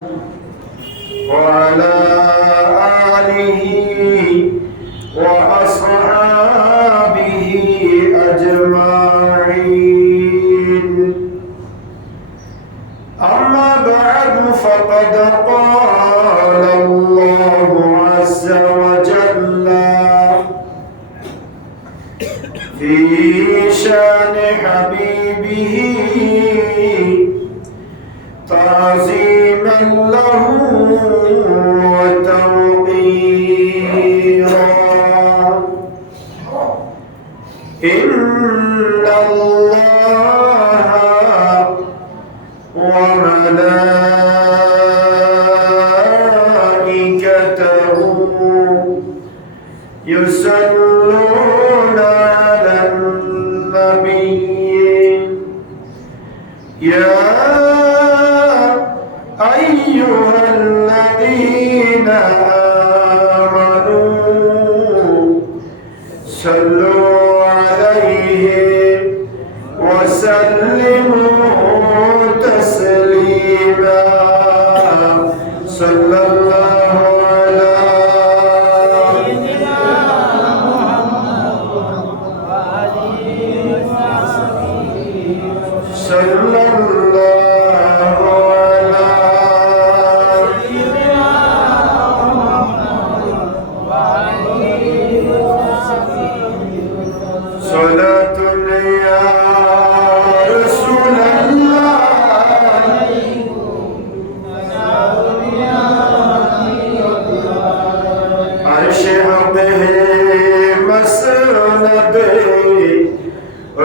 وعلى آله وأصحابه أجمعين. أما بعد فقد قال الله عز وجل في شان حبيبه تعظيما له وتوقيرا. إن الله وملائكته يصلون على النبي يا أيها الذين آمنوا صلوا عليه وسلموا تسليما. صلى الله على سيدنا محمد وآله وصحبه صلى الله على سيدنا محمد وآله وصحبه صلاة يا رسول الله عرش حقه مسند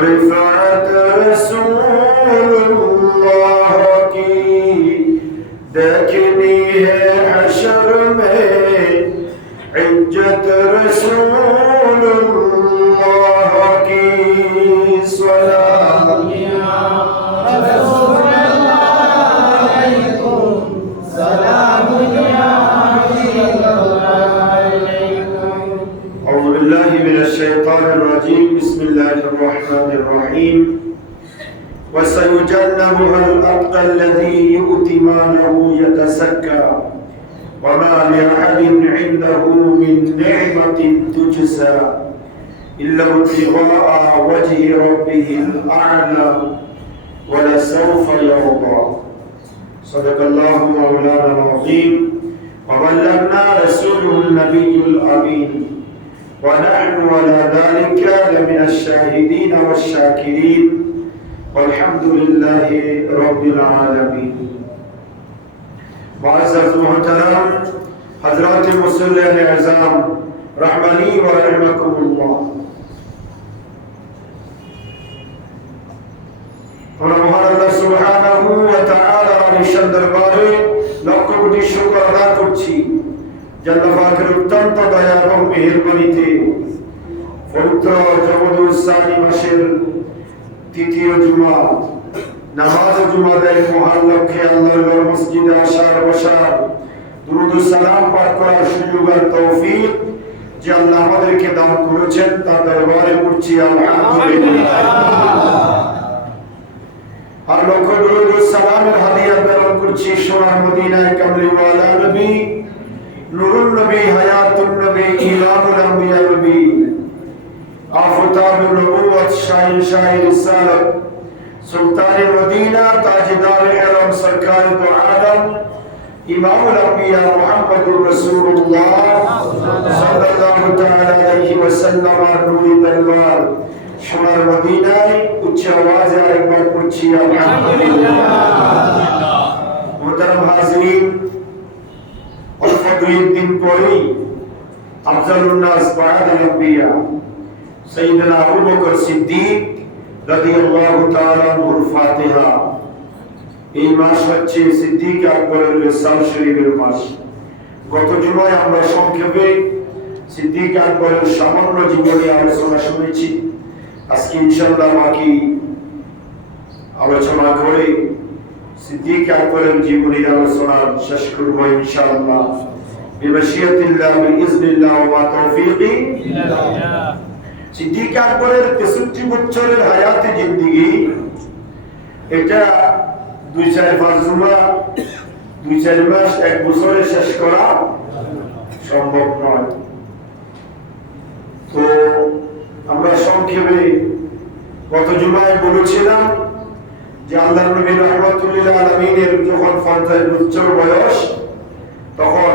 رفعت رسول اللہ کی دیکھنی ہے حشر میں عزت رسول اللہ کی صلاة یا رسول اللہ علیکم سلام یا حبیب اللہ علیکم. اعوذ باللہ من الشیطان الرجیم. بسم اللہ الرحمن الرحیم. وسيجنبها الأتقى الذي يؤتي ماله يتزكى وما لأحد عنده من نعمة تجزى إلا ابتغاء وجه ربه الأعلى ولسوف يرضى. صدق الله مولانا العظيم وبلغنا رسوله النبي الأمين ونحن على ذلك لمن الشاهدين والشاكرين والحمد لله رب العالمين. معزز محترم حضرات مسلمین اعظام رحمانی و رحمکم اللہ. আমরা মহান আল্লাহ সুবহানাহু ওয়া তাআলার নিঃসন্দেহ দরবারে লক্ষ কোটি শুকর আদায় করছি যে আল্লাহ পাকের অত্যন্ত দয়া এবং মেহেরবানিতে পবিত্র রমজানুল সানি মাসের তৃতীয় জুমা নামাজ জুমাদের মহান লক্ষ্যে আল্লাহর মসজিদে আসার বসার দুরূদ ও সালাম পাঠ করার সুযোগ আর তৌফিক যে আল্লাহ আমাদেরকে দান করেছেন তার দরবারে করছি আলহামদুলিল্লাহ. আর লক্ষ দুরূদ ও সালামের হাদিয়া প্রেরণ করছি সোনার মদিনায় কামলিওয়ালা নবী নূরুন নবী হায়াতুন নবী ইমামুল আম্বিয়া নবী আফতাবুন নবুওয়াত শাহিন শাহি রিসালাত সুলতান মদিনা তাজদার ইহরাম সরকার দু আলম ইমামুল আম্বিয়া মুহাম্মদুর রাসূলুল্লাহ সাল্লাল্লাহু তাআলা আলাইহি ওয়াসাল্লাম এর নূরি দরবার সোনার মদিনায় উচ্চ আওয়াজে একবার পড়ছি আলহামদুলিল্লাহ. মুহতারাম হাজিরিন, অল্প দুই দিন পরেই আফজালুন নাস বা'দাল আম্বিয়া সাইয়েদনা আবু বকর সিদ্দিক রাদিয়াল্লাহু তাআলা আনহুর ফাতিহা. এই মাস হচ্ছে সিদ্দিক আকবরের বিশাল শরীফের মাস. গত জুমায় আমরা সংক্ষেপে সিদ্দিক আকবরের সামান্য জীবনী আলোচনা শুনেছি. আজকে ইনশাআল্লাহ বাকি আলোচনা করে সিদ্দিক আকবরের জীবনীর আলোচনা শেষ করব ইনশাআল্লাহ. বিমাশিয়াতিল্লাহ বিইজনিল্লাহ ওয়া মা তাওফীকি ইল্লা বিল্লাহ. সিদ্দিক আকবরের ৬৩ বছরের হায়াতে জিন্দেগি, এটা ২-৪-৫ জুমা 2-4 মাস 1 বছরে শেষ করা সম্ভব নয়। তো আমরা সংক্ষেপে গত জুমায় বলেছিলাম যে আল্লাহর নবী রাহমাতুল লিল আলামিনের যখন 50 বছর বয়স, তখন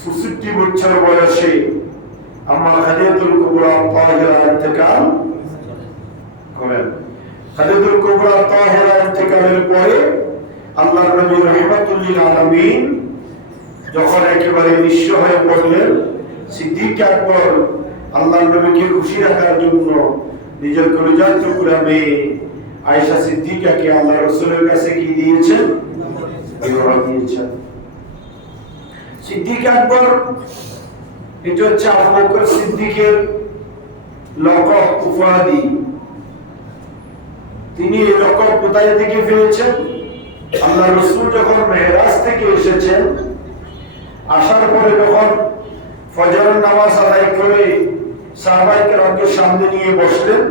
66 বছর বয়সে আম্মা খাদিজাতুল কুবরা তাহিরা ইন্তেকাল করেন। খাদিজাতুল কুবরা তাহিরা ইন্তেকালের পরে আল্লাহর নবী রাহমাতুল লিল আলামিন যখন একেবারে নিঃস্ব হয়ে পড়লেন, সিদ্দিক আকবর আল্লাহর নবীকে খুশি রাখার জন্য নিজের কলিজার টুকরা মেয়ে আয়েশা সিদ্দিকাকে আল্লাহ রাসূলের কাছে কি দিয়েছেন? বিবাহ দিয়েছেন। সিদ্দিক আকবর এটা হচ্ছে আবু বকর সিদ্দিকের লকব, উপাধি। তিনি এই লকব কোথায় থেকে পেয়েছেন? আল্লাহ রাসূল যখন মেরাজ থেকে এসেছেন, আসার পরে যখন ফজরের নামাজ আদায় করে সাহাবায়ে কেরামকে সামনে নিয়ে বসলেন,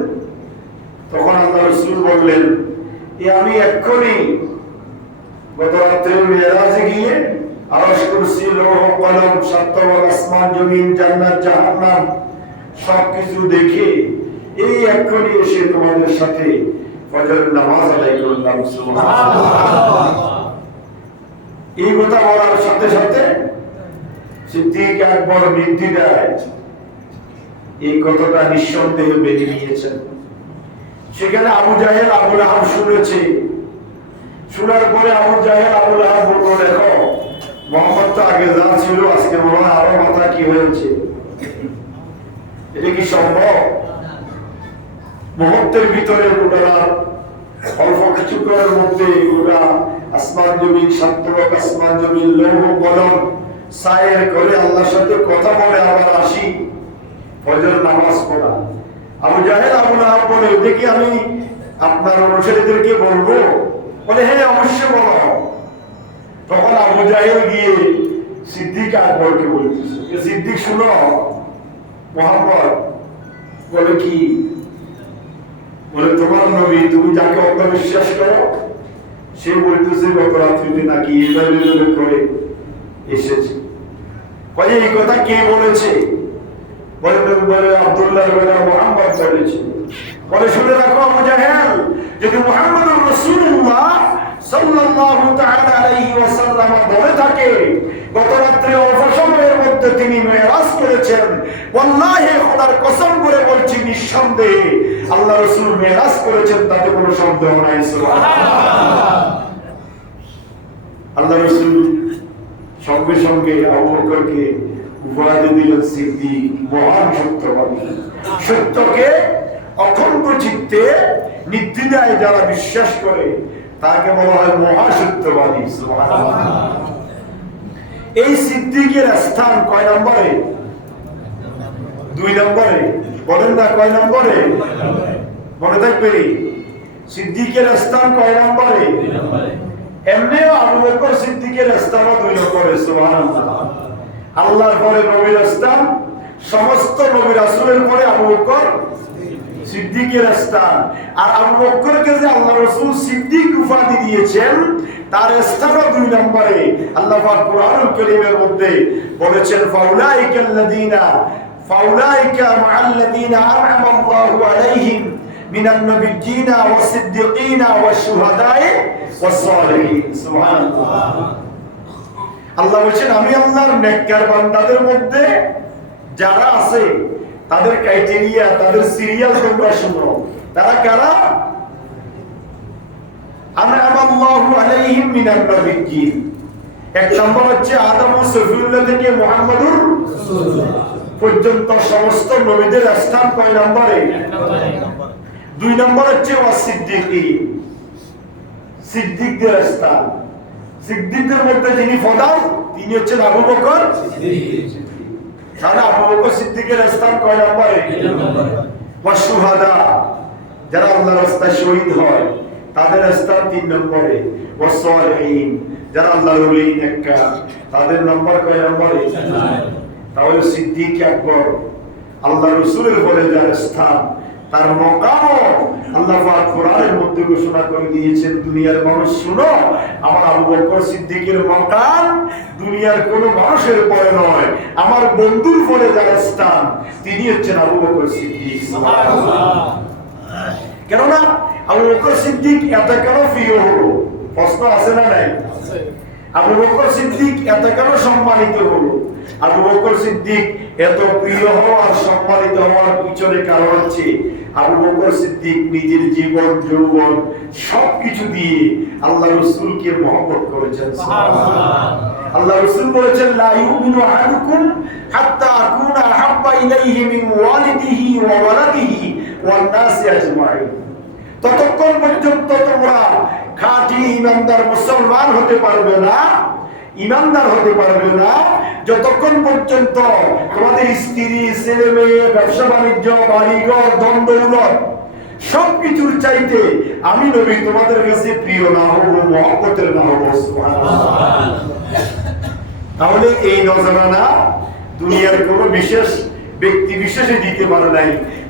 তখন আল্লাহ রাসূল বললেন, আমি এক্ষুনি গত রাত্রে মেরাজে গিয়ে আরশ, কুরসি, লৌহ কলম, সাতওয়াল আসমান জমিন, জান্নাত জাহান্নাম সবকিছু দেখে এই এক্ষুনি এসে তোমাদের সাথে ফজরের নামাজ আদায় করলাম। সুবহানাল্লাহ। এই কথা বলার সাথে সাথে সিদ্দিক আকবর নির্দ্বিধায় এই কথাটা নিঃসন্দেহে মেনে নিয়েছেন। সেখানে আবু জাহেল, আবু লাহাব শুনেছে। শোনার পরে আবু জাহেল, আবু লাহাব বলল, দেখো মুহাম্মদ তো আগে যা ছিল আজকে মনে হয় আরো মাথা কি হয়েছে। এটা কি সম্ভব? মুহূর্তের ভিতরে ওরা অল্প কিছুক্ষণের মধ্যে ওরা আসমান জমিন, সাতওয়াল আসমান জমিন, লৌহ কলম সায়ের করে আল্লাহর সাথে কথা বলে আবার আসি ফজর নামাজ পড়া। আবু জাহেল, আবু লাহাব বলে, দেখি আমি আপনার অনুসারীদেরকে বলবো? বলে, হ্যাঁ অবশ্যই বলো। তখন আবু জাহেল গিয়ে সিদ্দিক আকবরকে বলতেছে, সিদ্দিক শুনো, মুহাম্মদ বলে কি? বলে, তোমার নবী, তুমি যাকে অন্ধবিশ্বাস করো, সে বলতেছে গত রাত্রিতে নাকি এভাবে করে এসেছে। বলে, এই কথা কে বলেছে? বলে আব্দুল্লাহ বলে মুহাম্মদ বলেছে। বলে, শুনে রাখো আবু জাহেল, যদি মুহাম্মদুর রাসূলুল্লাহ সাল্লাল্লাহু তাআলা আলাইহি ওয়াসাল্লাম বলে থাকে গত রাত্রে অল্প সময়ের মধ্যে তিনি মেরাজ করেছেন, ওয়াল্লাহি খোদার কসম করে বলছি নিঃসন্দেহে আল্লাহ রাসূল মেরাজ করেছেন, তাতে কোনো সন্দেহ নাই। সুবহানাল্লাহ। আল্লাহ রাসূল সঙ্গে সঙ্গে আবু বকরকে উপাধি দিলেন সিদ্দিক, মহান সত্যবাদী। সত্যকে অখণ্ড চিত্তে নির্দ্বিধায় যারা বিশ্বাস করে তাকে বলা হয় মহাসত্যবাদী। সুবহানাল্লাহ। এই সিদ্দিকের স্থান কয় নম্বরে? 2 নম্বরে। বলেন না কয় নম্বরে? মনে থাকবে, সিদ্দিকের স্থান কয় নম্বরে? 2 নম্বরে। এমনিও আবু বকর সিদ্দিকের স্থানও 2 নম্বরে। সুবহানাল্লাহ। আল্লাহর পরে নবীর স্থান, সমস্ত নবী রাসূলের পরে আবু বকর সিদ্দিকের স্থান। আর আবু বকরকে যে আল্লাহ রাসূল সিদ্দিক উপাধি দিয়েছেন, তার স্থানও 2 নম্বরে। আল্লাহ পাক কুরআনুল কারীমের মধ্যে বলেছেন, ফাউলাইকা মাআল্লাযীনা আন'আমা আল্লাহু আলাইহিম মিনান নাবিয়্যিনা ওয়াস-সিদ্দীকিনা ওয়াশ-শুহাদা'i ওয়াস-সালিহিন। সুবহানাল্লাহ। আল্লাহ বলেন, আমি আল্লাহর নেককার বান্দাদের মধ্যে যারা আছে তাদের ক্রাইটেরিয়া, তাদের সিরিয়াল তোমরা শুনো। তারা কারা? আন'আমাল্লাহু আলাইহিম মিনান নাবিয়্যিন। 1 নম্বর হচ্ছে আদম ও সফিউল্লাহ থেকে মুহাম্মাদুর রাসূলুল্লাহ পর্যন্ত সমস্ত নবীদের স্থান কয় নম্বরে? 2 নম্বর হচ্ছে ওয়াস-সিদ্দীকিন, সিদ্দিকদের স্থান। সিদ্দিকদের মধ্যে যিনি প্রধান তিনি হচ্ছেন আবু বকর সিদ্দিক। তাহলে আবু বকর সিদ্দিকের স্থান কয় নম্বরে? 2 নম্বরে। ওয়াশ-শুহাদা, যারা আল্লাহর রাস্তায় শহীদ হয় তাদের স্থান 3 নম্বরে। ওয়াস-সালিহিন, যারা আল্লাহর ওলি নেককার তাদের নম্বর কয় নম্বরে? 4। তাহলে সিদ্দিক আকবর আল্লাহ রাসূলের পরে যার স্থান তার মকামও আল্লাহ পাক কোরআনের মধ্যে ঘোষণা করে দিয়েছেন, দুনিয়ার মানুষ শুনো, আমার আবু বকর সিদ্দিকের মকাম দুনিয়ার কোনো মানুষের পরে নয়, আমার বন্ধুর পরে যার স্থান তিনি হচ্ছেন আবু বকর সিদ্দিক। কেননা আবু বকর সিদ্দিক এত কেন প্রিয় হলো? প্রশ্ন আছে না নাই? আবু বকর সিদ্দিক এত কেন সম্মানিত হলো? আবু বকর সিদ্দিক এত প্রিয় হওয়ার সম্মানিত হওয়ার পিছনে কারণ হচ্ছে আবু বকর সিদ্দিক নিজের জীবন যৌবন সবকিছু দিয়ে আল্লাহ রাসূলকে মহব্বত করেছেন। আল্লাহ রাসূল বলেছেন, লা ইউমিনু আহাদুকুম হাত্তা আকুনা আহাব্বা ইলাইহি মিন ওয়ালিদিহি ওয়া ওয়ালাদিহি ওয়ান নাসি আজমাইন। ততক্ষণ পর্যন্ত তোমরা খাঁটি ইমানদার মুসলমান হতে পারবে না, ইমানদার হতে পারবে না যতক্ষণ পর্যন্ত তোমাদের স্ত্রী, ছেলে মেয়ে, ব্যবসা বাণিজ্য, বাড়িঘর, ধন দৌলত সবকিছুর চাইতে আমি নবী তোমাদের কাছে প্রিয় না হব, মহব্বতের না হব। তাহলে এই নজরানা দুনিয়ার কোন বিশেষ ব্যক্তি বিশেষে দিতে পারে নাই,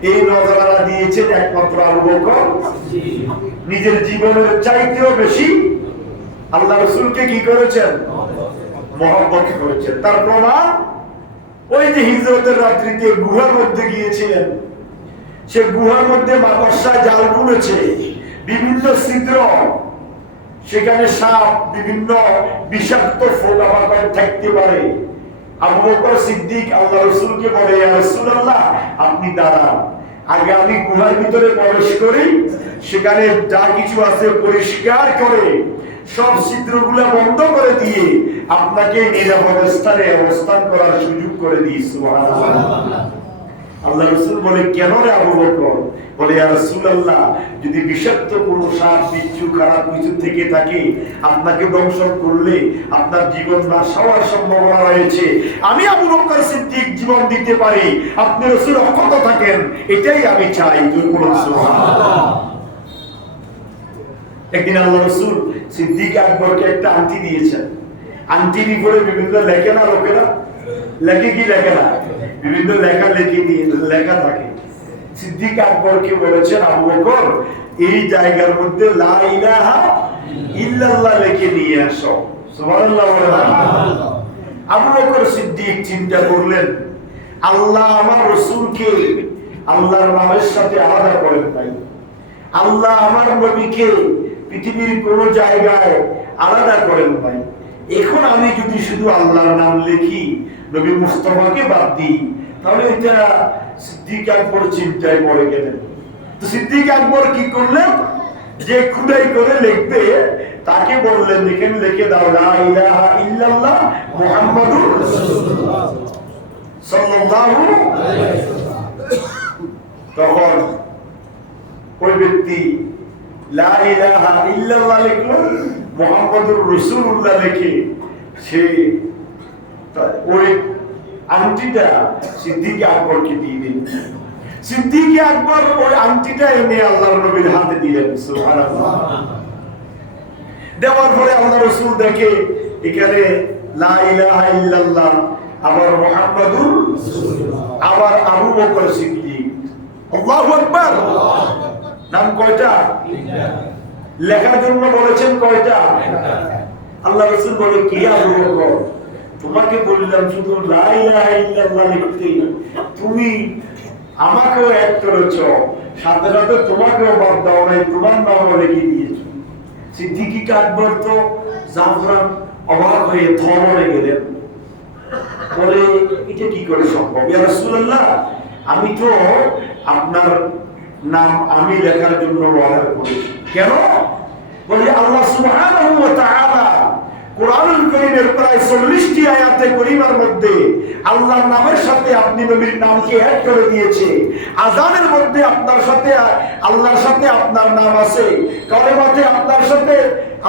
এই নজরানা দিয়েছেন একমাত্র আবু বকর। নিজের জীবনের চাইতেও বেশি আল্লাহ রাসূলকে কি করেছেন? মহব্বত করেছেন। তার প্রমাণ ওই যে হিজরতের রাত্রিতে গুহার মধ্যে গিয়েছিলেন, সে গুহার মধ্যে মাকড়সা জাল বুনেছে, বিভিন্ন ছিদ্র, সেখানে সাপ, বিভিন্ন বিষাক্ত পোকামাকড় থাকতে পারে। আবু বকর সিদ্দিক আল্লাহ রাসূলকে বলে, ইয়া রাসূলুল্লাহ আপনি দাঁড়ান, আগে আমি গুহার ভিতরে প্রবেশ করি, সেখানে যা কিছু আছে পরিষ্কার করে সব ছিদ্রগুলো বন্ধ করে দিয়ে আপনাকে নিরাপদ স্থানে অবস্থান করার সুযোগ করে দিই। সুবহানাল্লাহ। আল্লাহ রাসূল বলে, কেন রে আবু বকর? বলে, ইয়া রাসূলুল্লাহ যদি বিষাক্ত কোনো সাপ, বিচ্ছু, খারাপ কিছু থেকে থাকে, আপনাকে ধ্বংস করলে আপনার জীবন নাশ হওয়ার সম্ভাবনা রয়েছে। আমি আবু বকর সিদ্দিক জীবন দিতে পারি, আপনি রাসূল অক্ষত থাকেন, এটাই আমি চাই। সুবহানাল্লাহ। একদিন আল্লাহ রাসূল সিদ্দিক আকবরকে একটা আংটি দিয়েছেন। আংটির উপরে বিভিন্ন লেখে না, লোকেরা লেখে কি লেখে না, বিভিন্ন লেখা লেখা থাকে। সিদ্দিক আকবরকে বলেছেন, আবু বকর এই জায়গার মধ্যে লা ইলাহা ইল্লাল্লাহ লিখে নিয়ে আসো। সুবহানাল্লাহ। আবু বকর সিদ্দিক চিন্তা করলেন, আল্লাহ আমার রাসূলকে আল্লাহর নামের সাথে আলাদা করেন নাই, আল্লাহ আমার নবীকে পৃথিবীর কোন জায়গায় আলাদা করেন নাই। এখন আমি যদি শুধু আল্লাহর নাম লিখি, নবী মুস্তাফাকে বাদ দিই, তাহলে এটা সিদ্দিক আকবর চিন্তায় পড়ে গেলেন। তো সিদ্দিক আকবর কি করলেন? যে খুদাই করে লিখবে তাকে বললেন, এখানে লিখে দাও লা ইলাহা ইল্লাল্লাহ মুহাম্মাদুর রাসূলুল্লাহ সাল্লাল্লাহু আলাইহি ওয়াসাল্লাম। তখন ওই ব্যক্তি লা ইলাহা ইল্লাল্লাহ লিখলো, মুহাম্মাদুর রাসূলুল্লাহ লিখে সে ওই আংটিটা সিদ্দিক আকবরকে দিয়ে দিলেন। সিদ্দিক আকবর ওই আংটিটা এনে আল্লাহর নবীর হাতে দিলেন। সুবহানাল্লাহ। দেওয়ার পরে আল্লাহ রাসূল দেখে এখানে লা ইলাহা ইল্লাল্লাহ, আবার মুহাম্মাদুর রাসূলুল্লাহ, আবার আবু বকর সিদ্দিক। আল্লাহু আকবার। নাম কয়টা? লেখার জন্য বলেছেন কয়টা? আল্লাহ রাসূল বলে, কি আবু বকর তোমাকে বললাম শুধু লা ইলাহা ইল্লাল্লাহ লিখতে, তুমি আমাকেও এক করেছ, সাথে সাথে তোমাকেও বাদ দাও নাই, তোমার নামও লিখে দিয়েছো। সিদ্দিক আকবর তো জাফরান অবাক হয়ে থমরে গেলেন, বলে এটা কি করে সম্ভব? ইয়া রাসূলুল্লাহ আমি তো আপনার নাম আমি লেখার জন্য অর্ডার করেছি। কেন? বলে আল্লাহ সুবহানাহু ওয়া তাআলা কোরআনুল কারীমের প্রায় 40টি আয়াতে কারীমার মধ্যে আল্লাহর নামের সাথে আপনি নবীর নামকে অ্যাড করে দিয়েছে। আযানের মধ্যে আপনার সাথে আল্লাহর সাথে আপনার নাম আছে, কালেমাতে আপনার সাথে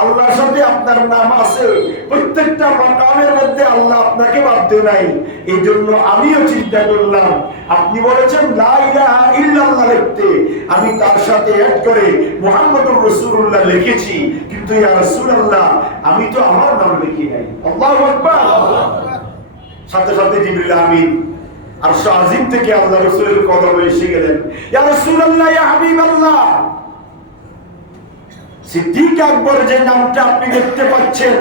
আল্লাহর সাথে আপনার নাম আছে, প্রত্যেকটা মাকামের মধ্যে আল্লাহ আপনাকে বাদ দেয় নাই। এইজন্য আমিও চিন্তা করলাম, আপনি বলেছেন লা ইলাহা ইল্লাল্লাহ লিখতে, আমি তার সাথে অ্যাড করে মুহাম্মাদুর রাসূলুল্লাহ লিখেছি, কিন্তু ইয়া রাসূলুল্লাহ আমি তো আমার নাম লিখি নাই। আল্লাহু আকবার। সাথে সাথে জিবরিল আমিন আরশ আজিম থেকে আল্লাহ রাসূলের কদমে এসে গেলেন, ইয়া রাসূলুল্লাহ, ইয়া হাবিবাল্লাহ। সিদ্দিক আকবর যে নামটা আপনি দেখতে পাচ্ছেন,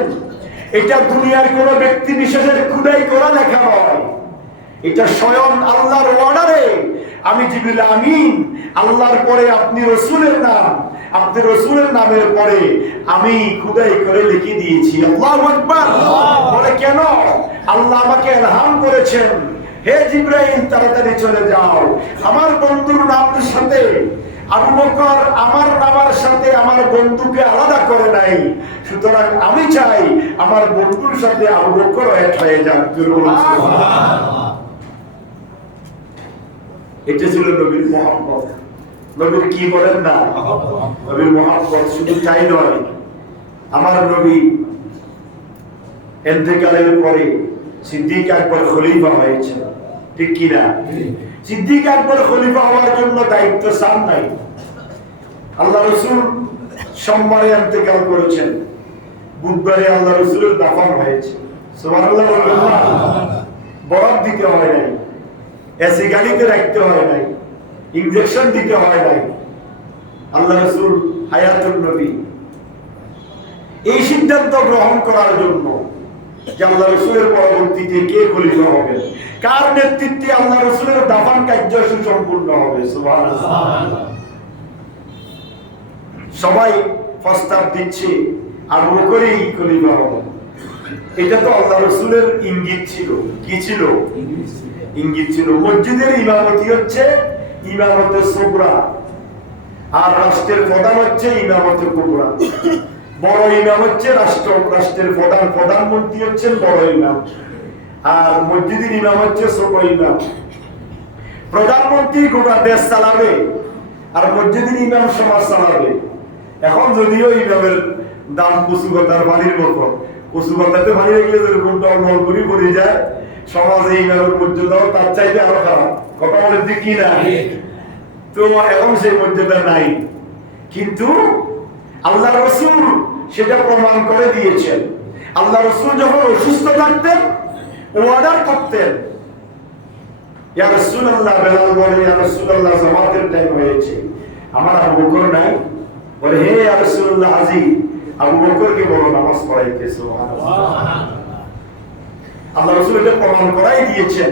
এটা দুনিয়ার কোন ব্যক্তি বিশেষের খুদাই করা লেখা নয়, এটা স্বয়ং আল্লাহর অর্ডারে আমি জিবরিল আমিন, আল্লাহর পরে আপনি রাসূলের নাম, আপনি রাসূলের নামের পরে আমি খুদাই করে লিখে দিয়েছি। আল্লাহু আকবার। বলে কেন? আল্লাহ আমাকে ইলহাম করেছেন, হে জিবরাইল তাড়াতাড়ি চলে যাও, আমার বন্ধুর নামের সাথে আবু বকর আমার নামের সাথে আমার বন্ধুকে আলাদা করে নাই, সুতরাং আমি চাই আমার বন্ধুর সাথে আবু বকর এক হয়ে যাক। সুবহানাল্লাহ। এটা ছিল নবীর মহব্বত। নবীর কি বলেন না, নবীর মহব্বত। শুধু তাই নয়, আমার নবী ইন্তেকালের পরে সিদ্দিক আকবর খলিফা হয়েছে, ঠিক কি না? সিদ্দিক আকবর খলিফা হওয়ার জন্য দায়িত্ব চান নাই। আল্লাহ রাসূল সোমবারে ইন্তেকাল করেছেন, বুধবারে আল্লাহ রাসূলের দাফন হয়েছে। সুবহানাল্লাহ। বরাত দিতে হয় নাই, এসি গাড়িতে রাখতে হয় নাই, ইনজেকশন দিতে হয় নাই। আল্লাহ রাসূল হায়াতুন নবী এই সিদ্ধান্ত গ্রহণ করার জন্য যে আল্লাহ রাসূলের পরবর্তীতে কে খলিফা হবে, কার নেতৃত্বে আল্লাহ রাসূলের দাফন কার্য সুসম্পূর্ণ হবে। সুবহানাল্লাহ। সবাই প্রস্তাব দিচ্ছে আবু বকরই খলিফা হবে। এটা তো আল্লাহ রাসূলের ইঙ্গিত ছিল। কি ছিল? ইঙ্গিত ছিল। মসজিদের ইমামতি হচ্ছে ইমামতে সুগরা, আর রাষ্ট্রের প্রধান হচ্ছে ইমামতে কুবরা। বড় ইমাম হচ্ছে রাষ্ট্রের প্রধানমন্ত্রী হচ্ছেন বড় ইমাম, আর মসজিদের ইমাম হচ্ছে ছোট ইমাম। প্রধানমন্ত্রী গোটা দেশ চালাবে, আর মসজিদের ইমাম সমাজ চালাবে। এখন যদিও ইমামের দাম কচু পাতার পানির মতো, কচু পাতাতে পানি রাখলে যেরকম টলমল করে পড়ে যায়, সমাজে ইমামের মর্যাদাও তার চাইতে আরো খারাপ। কথা বলে ঠিক কি না? তো এখন সেই মর্যাদা নাই, কিন্তু আল্লাহ রাসূল সেটা প্রমাণ করে দিয়েছেন। আল্লাহ রাসূল যখন অসুস্থ থাকতেন অর্ডার করতেন, ইয়া রাসূলুল্লাহ, বেলাল বলে ইয়া রাসূলুল্লাহ জামাতের টাইম হয়েছে, আমার আবু বকর নাই। বলে হে ইয়া রাসূলুল্লাহ, হাজির। আবু বকরকে বলো নামাজ পড়াইতে। সুবহানাল্লাহ। আল্লাহ রাসূল এটা প্রমাণ করাই দিয়েছেন,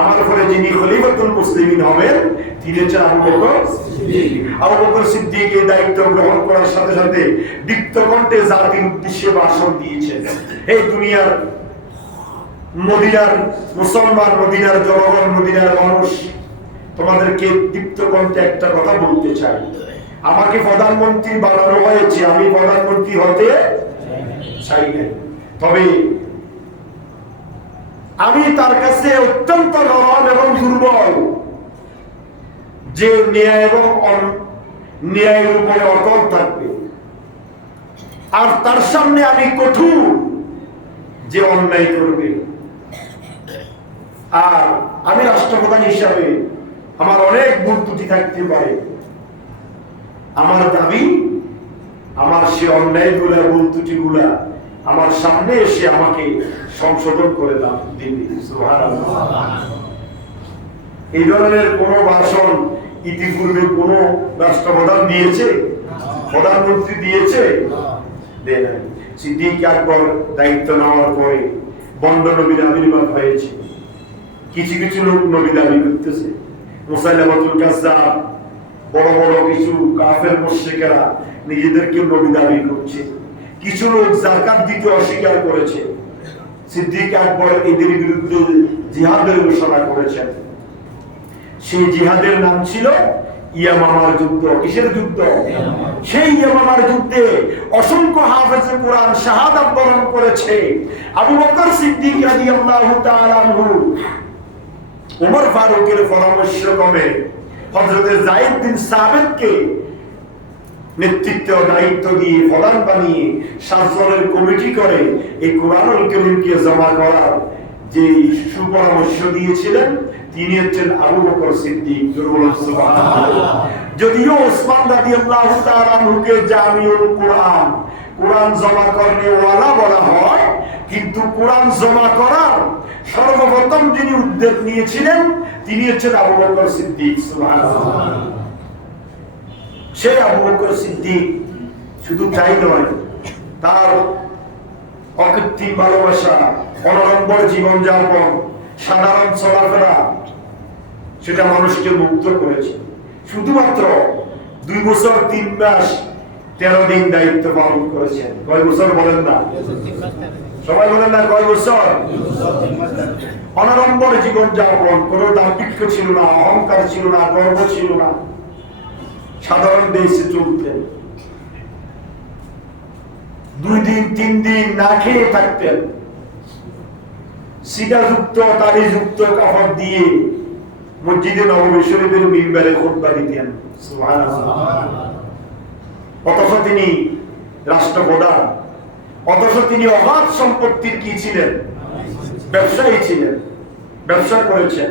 আমার পরে যিনি খলিফাতুল মুসলিমিন হবেন তিনি হচ্ছেন আবু বকর সিদ্দিক। আবু বকর সিদ্দিক এই দায়িত্ব গ্রহণ করার সাথে সাথে দীপ্ত কণ্ঠে জাতির উদ্দেশ্যে ভাষণ দিয়েছেন। এই দুনিয়ার মদিনার মুসলমান, মদিনার জনগণ, মদিনার মানুষ, তোমাদেরকে দীপ্ত কণ্ঠে একটা কথা বলতে চাই। আমাকে প্রধানমন্ত্রী বানানো হয়েছে, আমি প্রধানমন্ত্রী হতে চাই না, তবে আমি তার কাছে অত্যন্ত নরম এবং দুর্বল, যে ন্যায় এবং ন্যায়ের উপরে অটল থাকবে, আর তার সামনে আমি কঠোর, যে অন্যায় করবে। আর আমি রাষ্ট্রপ্রধান হিসাবে আমার অনেক ভুল ত্রুটি থাকতে পারে, আমার দাবি আমার সে অন্যায়গুলা, ভুল ত্রুটিগুলা আমার সামনে এসে আমাকে সংশোধন করে দিন। সুবহানাল্লাহ। এই ধরনের কোন ভাষণ ইতিপূর্বে কোন রাষ্ট্রপ্রধান দিয়েছে? প্রধানমন্ত্রী দিয়েছে? দেয় নাই। সিদ্দিক আকবর দায়িত্ব নেওয়ার পরে বন্ড নবীর আবির্ভাব হয়েছে। কিছু কিছু লোক নবী দাবি করতেছে, মুসাইলামাতুল কাজ্জাব, বড় বড় কিছু কাফের মুশরিকেরা নিজেদেরকে নবী দাবি করছে। কিছু লোক যাকাত দিতে অস্বীকার করেছে। সিদ্দিক আকবর এদের বিরুদ্ধে জিহাদের ঘোষণা করেছেন। সেই জিহাদের নাম ছিল ইয়ামামার যুদ্ধ। কিসের যুদ্ধ? সেই ইয়ামামার যুদ্ধে অসংখ্য হাফেজে কোরআন শাহাদাত বরণ করেছে। আবু বকর সিদ্দিক রাদিয়াল্লাহু তাআলা আনহু ওমর ফারুকের পরামর্শক্রমে হযরত যায়েদ বিন সাবিতকে নেতৃত্ব দায়িত্ব দিয়ে প্রধান বানিয়ে 7 জনের কমিটি করে এই কোরআনুল কারীমকে জমা করার যে সুপরামর্শ দিয়েছিলেন তিনি হচ্ছেন আবু বকর সিদ্দিক। সুবহানাল্লাহ। যদিও ওসমান রাদিয়াল্লাহু তাআলা আনহুকে জামিউল কুরআন, কোরআন জমা করনে ওয়ালা বলা হয়, কিন্তু কোরআন জমা করার সর্বপ্রথম যিনি উদ্যোগ নিয়েছিলেন তিনি হচ্ছেন আবু বকর সিদ্দিক। সুবহানাল্লাহ। সেই আবু বকর সিদ্দিক শুধু তাই নয়, তার অকৃত্রিম ভালোবাসা, অনড়ম্বর জীবনযাপন, সাধারণ চলাফেরা, সেটা মানুষকে মুগ্ধ করেছে। শুধুমাত্র 2 বছর 3 মাস 13 দিন দায়িত্ব পালন করেছেন। কয় বছর বলেন না? সবাই বলেন না কয় বছর? অনড়ম্বর জীবনযাপন, কোনো দাম্ভিক্য ছিল না, অহংকার ছিল না, গর্ব ছিল না, সাধারণ দেশে চলতেন। 2 দিন 3 দিন না খেয়ে থাকতেন, সিটাযুক্ত তালিযুক্ত কাপড় দিয়ে মসজিদে নববী শরীফের মিম্বারে খুতবা দিতেন। সুবহানাল্লাহ। অথচ তিনি রাষ্ট্রপ্রধান, অথচ তিনি অগাধ সম্পত্তির কি ছিলেন? ব্যবসায়ী ছিলেন, ব্যবসা করেছেন।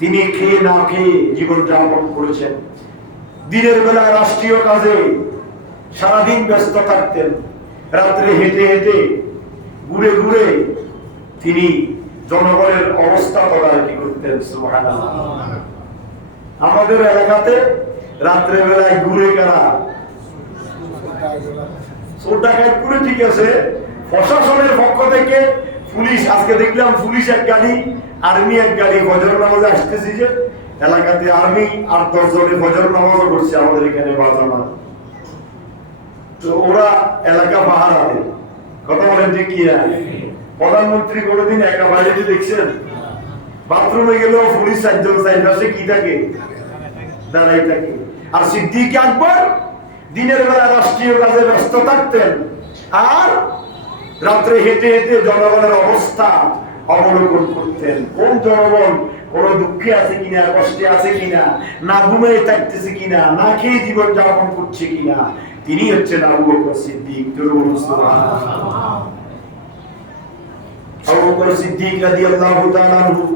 তিনি খেয়ে না খেয়ে জীবন যাপন করেছেন। দিনের বেলা রাষ্ট্রীয় কাজে সারাদিন ব্যস্ত থাকতেন, রাত্রে হেঁটে হেঁটে ঘুরে ঘুরে তিনি জনগণের অবস্থা তদারকি করতেন। সুবহানাল্লাহ। আমাদের এলাকাতে রাত্রে বেলায় ঘুরে কারা? চোর ডাকাত করে, ঠিক আছে, প্রশাসনের পক্ষ থেকে পুলিশ, আজকে দেখলাম পুলিশ এক গাড়ি, আর্মি এক গাড়ি, ফজর নামাজে আসতেছি যে এলাকাতে আর্মি আর 10 জনে ফজর নামাজও করছে আমাদের এখানে বাজানা। তো ওরা এলাকা পাহারা দেয়। কথা বলেন যে কি না? প্রধানমন্ত্রী কোনোদিন একা বাড়িতে দেখছেন? বাথরুমে গেলেও পুলিশ 4 জন চারপাশে কি থাকে? দাঁড়াই থাকে। আর সিদ্দিক আকবর দিনের বেলা রাষ্ট্রীয় কাজে ব্যস্ত থাকতেন, আর রাত্রে হেঁটে হেঁটে জনগণের অবস্থা অবলোকন করতেন। কোন জনগণ কোন দুঃখে আছে কিনা, কষ্টে আছে কিনা, না ঘুমিয়ে থাকতেছে কিনা, না খেয়ে জীবন যাপন করছে কিনা, তিনি হচ্ছেন আবু বকর সিদ্দিক। আবু বকর সিদ্দিক রাদিয়াল্লাহু তাআলা আনহু,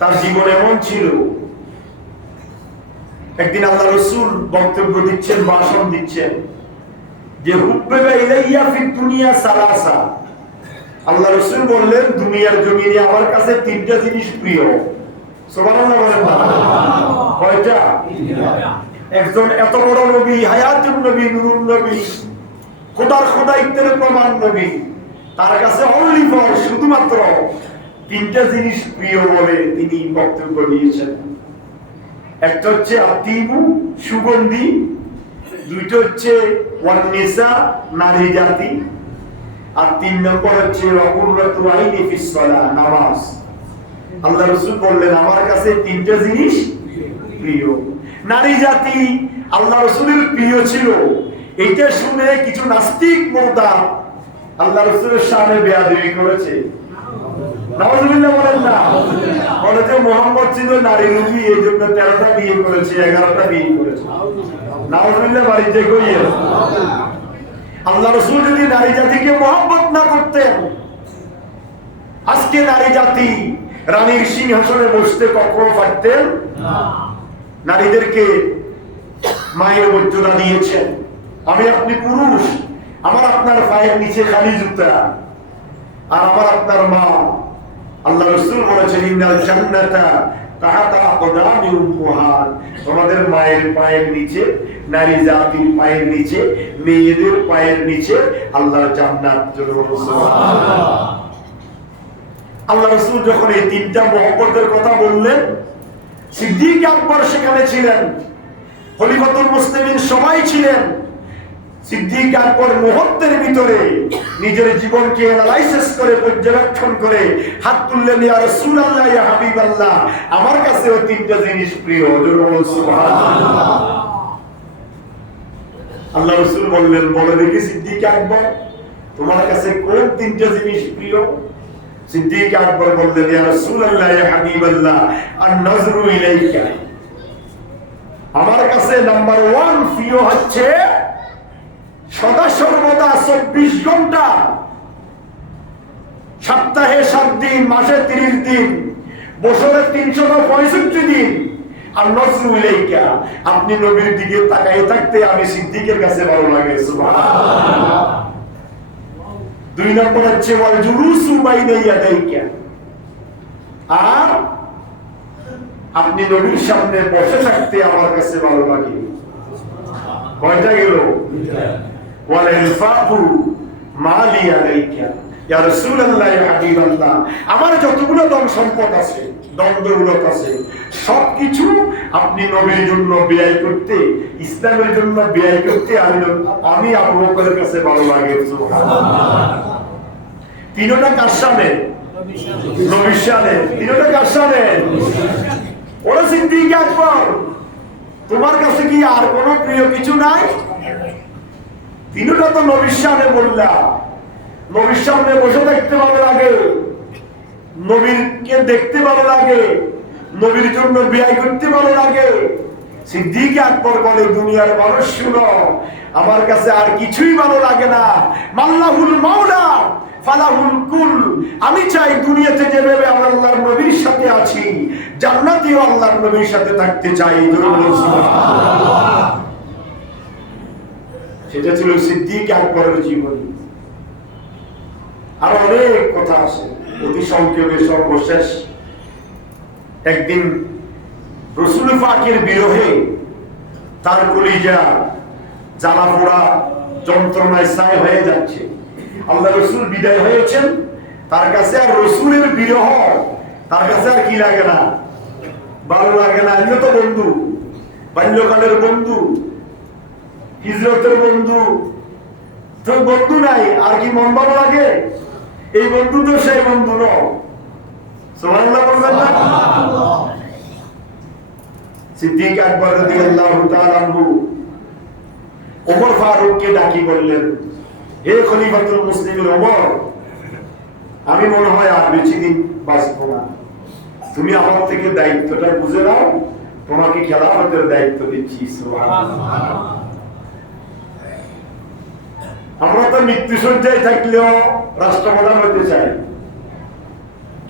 তার জীবন এমন ছিল, একদিন আল্লাহ রাসূল বক্তব্য দিচ্ছেন, ভাষণ দিচ্ছেন যে হুব্বিবা ইলাইয়া ফিদ দুনিয়া সালাসা। আল্লাহ রাসূল বললেন, দুনিয়ার জমিনে আমার কাছে 3টা জিনিস প্রিয়। সুবহানাল্লাহ বলেন না? কয়টা? একজন এত বড় নবী, হায়াতুন নবী, নূরুন নবী, খোদার খোদাইত্বের প্রমাণ নবী, তার কাছে অনলি ফর শুধুমাত্র 3টা জিনিস প্রিয় বলে তিনি বক্তব্য দিয়েছেন। একটা হচ্ছে আতিবু, সুগন্ধি, 2টা হচ্ছে ওয়ান্নিসা, নারী জাতি, আর 3 নম্বর হচ্ছে ওয়াকুররাতু আইনি ফিস সালাহ, নামাজ। আল্লাহ রাসূল বললেন, আমার কাছে 3টা জিনিস প্রিয়। নারী জাতি আল্লাহ রাসূলের প্রিয় ছিল। এটা শুনে কিছু নাস্তিক মুরতাদ আল্লাহ রাসূলের সামনে বেয়াদবি করেছে। নাউযুবিল্লাহ বলেন না? বলে যে মুহাম্মদ ছিল নারী রূপী, এই জন্য 13টা বিয়ে করেছে, 11টা বিয়ে করেছে। নাউযুবিল্লাহ বাড়িতে কইয়ে। আল্লাহ রাসূল যদি নারী জাতিকে মহব্বত না করতেন, আজকে নারী জাতি রানীর সিংহাসনে বসতে কখনো পারতেন না। নারীদেরকে মায়ের মর্যাদা দিয়েছেন। আমি আপনি পুরুষ, আমার আপনার পায়ের নিচে খালি জুতা, আর আমার আপনার মা। আল্লাহ রাসূল বলেছেন, ইন্নাল জান্নাতা তাহাতা আকদামি উম্মাহাত। তোমাদের মায়ের পায়ের নিচে, নারী জাতির পায়ের নিচে, মেয়েদের পায়ের নিচে আল্লাহর জান্নাত। সুবহানাল্লাহ। আল্লাহ রাসূল যখন এই 3টা মহব্বতের কথা বললেন, সিদ্দিক আকবর সেখানে ছিলেন, খলিফাতুল মুসলিমিন সবাই ছিলেন। সিদ্দিক আকবর মুহূর্তের ভিতরে নিজের জীবনকে অ্যানালাইসিস করে, পর্যবেক্ষণ করে হাত তুললেন, ইয়া রাসূলুল্লাহ, ইয়া হাবিবাল্লাহ, আমার কাছেও 3টা জিনিস প্রিয়। সুবহানাল্লাহ। আল্লাহ রাসূল বললেন, বলে দেখি সিদ্দিক আকবর, তোমার কাছে কোন 3টা জিনিস প্রিয়? সিদ্দিক আকবর বললেন, ইয়া রাসূলুল্লাহ, ইয়া হাবিবাল্লাহ, আন-নাযরু ইলাইকা। আমার কাছে নাম্বার 1 প্রিয় হচ্ছে সদা সর্বদা 24 ঘন্টা, সপ্তাহে 7 দিন, মাসে 30 দিন, বছরে 365 দিন আর নজরু ইলাইকা, আপনি নবীর দিকে তাকিয়ে থাকতে আমি সিদ্দিকের কাছে ভালো লাগে। সুবহানাল্লাহ। 2 নম্বর হচ্ছে ওয়াল জুলুসু বাইনা ইয়াদাইকা, আর আপনি নবীর সামনে বসে থাকতে আমার কাছে ভালো লাগে। কয়টা গেল? ওয়াল ইনফাকু মালি আলাইকা, ইয়া রাসূলুল্লাহ ইয়া হাবিবাল্লাহ, আমার যতগুলো ধন সম্পদ আছে, দ্বন্দ্বমূলক আছে, সবকিছু আপনি নবীর জন্য ব্যয় করতে, ইসলামের জন্য ব্যয় করতে আমি আবু বকরের কাছে ভালো লাগে। সুবহানাল্লাহ। তিনটা কার সামনে? নবীর সামনে। তিনটা কার সামনে? ওরা সিদ্দিক আকবর, তোমার কাছে কি আর কোনো প্রিয় কিছু নাই? তিনটা তো নবীর সামনে বললাম। নবীর সামনে বসে দেখতে ভালো লাগে, নবীরকে দেখতে ভালো লাগে, নবীর জন্য ব্যয় করতে ভালো লাগে। সিদ্দিক আকবর বলে, দুনিয়ার মানুষ শুনো, আমার কাছে আর কিছুই ভালো লাগে না। মাল্লাহুল মাওলা ফালাহুল কুল, আমি চাই দুনিয়াতে যেভাবে আমরা আল্লাহর নবীর সাথে আছি, জান্নাতেও আল্লাহর নবীর সাথে থাকতে চাই। সেটা ছিল সিদ্দিক আকবরের জীবন। আর অনেক কথা আছে, অতি সংক্ষেপে সর্বশেষ, একদিন রাসূল পাকের বিরহে তার কলিজা জ্বালা পোড়া যন্ত্রণায় ছাই হয়ে যাচ্ছে। আল্লাহ রাসূল বিদায় হয়েছেন, তার কাছে আর রাসূলের বিরহ তার কাছে আর কি লাগে না, ভালো লাগে না। এমনি তো বন্ধু, বাল্যকালের বন্ধু, হিজরতের বন্ধু, তো বন্ধু নাই, আর কি মন ভালো লাগে? এই বন্ধু তো সেই বন্ধু নয়। সুবহানাল্লাহ বলবেন না? সিদ্দিক আকবর রাদিয়াল্লাহু তাআলা আনহু ওমর ফারুককে ডাকি বললেন, হে খলিফাতুল মুসলিমিন ওমর, আমি মনে হয় আর বেশি দিন বাঁচব না, তুমি আমার থেকে দায়িত্বটা বুঝে নাও, তোমাকে খেলাফতের দায়িত্ব দিচ্ছি। সুবহানাল্লাহ। আমরা তো মৃত্যুসজ্জায় থাকলেও রাষ্ট্রপ্রধান হতে চাই,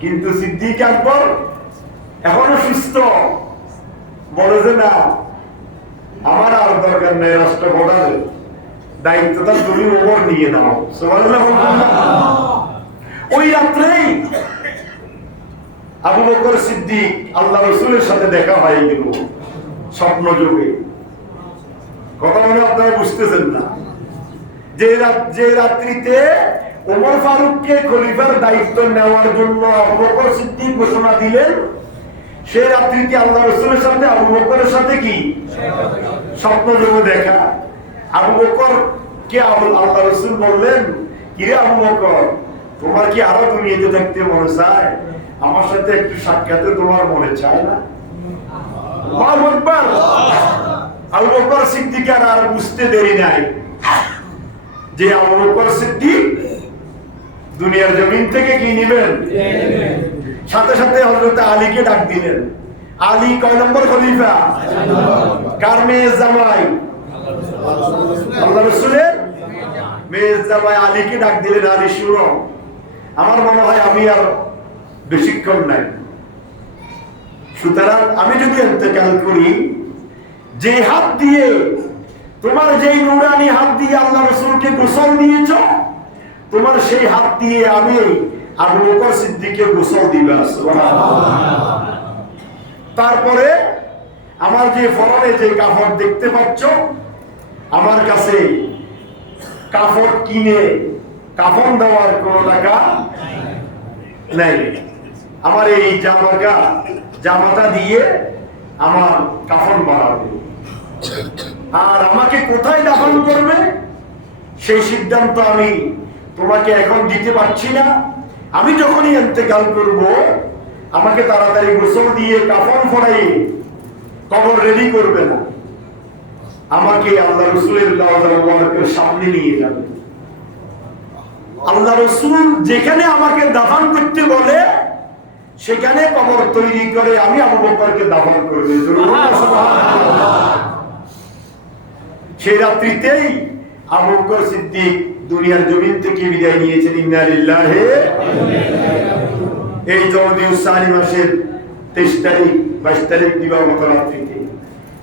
কিন্তু সিদ্দিক আকবর এখনো সুস্থ, বলে যে না, আমার আর দরকার নেই রাষ্ট্রপ্রধানের দায়িত্বটা, তুমি ওমর নিয়ে নাও। সুবহানাল্লাহ। ওই রাত্রেই আবু বকর সিদ্দিক আল্লাহ রাসূলের সাথে দেখা হয়ে গেল স্বপ্ন যোগে। কথা মনে আপনারা বুঝতেছেন না? যে রাত্রিতে ওমর ফারুককে খলিফার দায়িত্ব নেওয়ার জন্য আবু বকর সিদ্দিক ঘোষণা দিলেন, সেই রাত্রিতে আল্লাহ রাসূলের সাথে আবু বকরের সাথে কি স্বপ্ন যোগে দেখা। আবু বকর কে আল্লাহ রাসূল বললেন, কিরে আবু বকর, তোমার কি আরো দুনিয়াতে দেখতে মনে চায়? আমার সাথে একটু সাক্ষাতে তোমার মনে চায় না? আল্লাহু আকবার। আবু বকর সিদ্দিক আর বুঝতে দেরি নাই যে আবু বকর সিদ্দিক দুনিয়ার জমিন থেকে কি নেবেন। সাথে সাথে হযরত আলীকে ডাক দিলেন। আলী কয় নম্বর খলিফা? কার মেয়ে জামাই? আল্লাহ রাসূলের মেয়ে জামাই আলীকে ডাক দিলেন, আলী শুনো, আমার মনে হয় আমি আর বেশিক্ষণ নাই, সুতরাং আমি যদি ইন্তেকাল করি, যে হাত দিয়ে তোমার যেই নুরানি হাত দিয়ে আল্লাহ রাসূলকে গোসল দিয়েছ, তোমার সেই হাত দিয়ে আমি আবু বকর সিদ্দিককে গোসল দিবা। সুবহানাল্লাহ। তারপরে আমার যে ফরনে যে কাফন দেখতে পাচ্ছ, আমার কাছে কাফন কিনে কাফন দেওয়ার কোনো টাকা নাই, আমার এই জামাটা দিয়ে আমার কাফন বানাবে, আর আমাকে কোথায় দাফন করবে সেই সিদ্ধান্ত আমি তোমাকে এখন দিতে পারছি না। আমি যখনই ইন্তেকাল করব, আমাকে তাড়াতাড়ি গোসল দিয়ে কাফন পরাইয়ে কবর রেডি করবে না, আমাকে আল্লাহ রাসূলের লাওয়াজের সামনে নিয়ে যাবে। আল্লাহ রাসূল যেখানে আমাকে দাফন করতে বলে, সেখানে কবর তৈরি করে আমি আবু বকরকে দাফন করবে। সেই রাত্রিতেই আবু বকর সিদ্দিক দুনিয়ার জমিন থেকে বিদায় নিয়েছেন। ইন্না লিল্লাহি। এই জমদিউ সানি মাসের 23 তারিখ 22 তারিখ দিবাগত রাত্রিতে